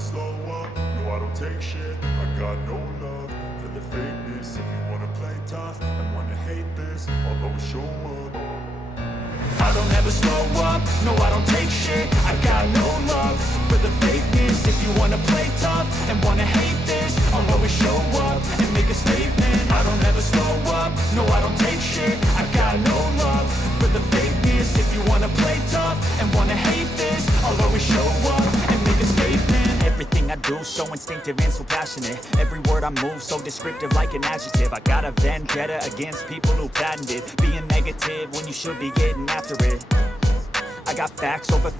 slow up, no I don't take shit. I got no love for the fakeness. If you wanna play tough and wanna hate this, I'll always show up. I don't ever slow up, no I don't take shit. I got no love for the fakeness. If you wanna play tough and wanna hate this, I'll always show up and make a statement. I don't ever slow up, no I don't take shit. I got no love for the fakeness. If you wanna play tough and wanna hate this, I'll always show up and make a statement. Everything I do so instinctive and so passionate. Every word I move so descriptive like an adjective. I got a vendetta against people who patented being negative when you should be getting after it. I got facts over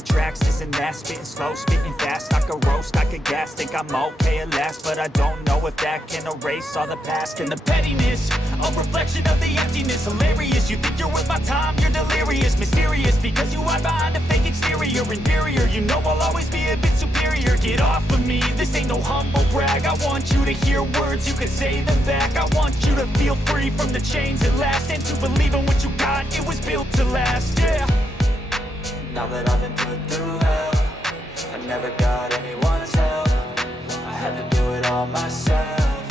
tracks, this and that. Spitting slow, spitting fast, I could roast, I could gas. Think I'm okay at last, but I don't know if that can erase all the past. And the pettiness, a reflection of the emptiness. Hilarious, you think you're worth my time, you're delirious. Mysterious, because you hide behind a fake exterior. Inferior, you know I'll always be a bit superior. Get off of me, this ain't no humble brag. I want you to hear words, you can say them back. I want you to feel free from the chains at last, and to believe in what you got, it was built to last, yeah. Now that I've been put through hell, I never got anyone's help. I had to do it all myself.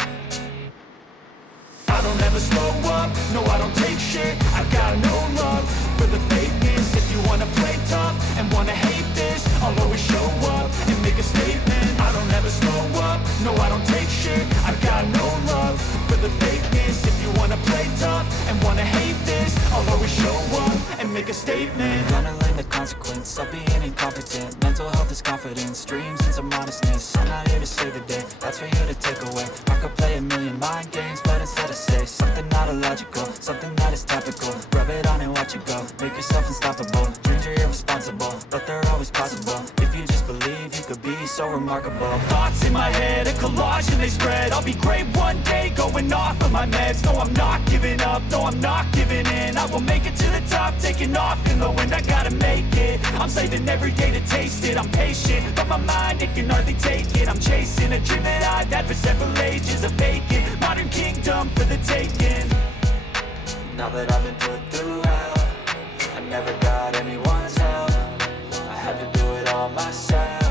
I don't ever slow up, no I don't take shit. I got no love for the fakeness. If you wanna play tough and wanna hate this, I'll always show up and make a statement. I don't ever slow up, no I don't take shit. I got no love for the fakeness. If you wanna play tough and wanna hate this, I'll always show up and make a statement. Gonna learn the consequence of being incompetent. Mental health is confidence, dreams and some modestness. I'm not here to save the day, that's for you to take away. I could play a million mind games, but instead I say something not illogical, something that is topical. Rub it on and watch it go, make yourself unstoppable. Dreams are irresponsible, but they're always possible. If you just believe, you could be so remarkable. Thoughts in my head, a collage and they spread. I'll be great one day, going off of my meds. No, I'm not giving up, no, I'm not giving in. I will make it to the top, taking off in the wind. I gotta make it, I'm saving every day to taste it. I'm patient, but my mind, it can hardly take it. I'm chasing a dream that I've had for several ages. A vacant, modern kingdom for the taking. Now that I've been put through hell, I never got anyone's help. I had to do it all myself.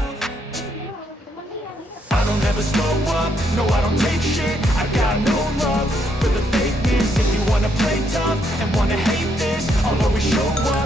I don't ever slow up, no I don't take shit. I got no love for the fakeness. If you wanna play tough and wanna hate this, I'll always show up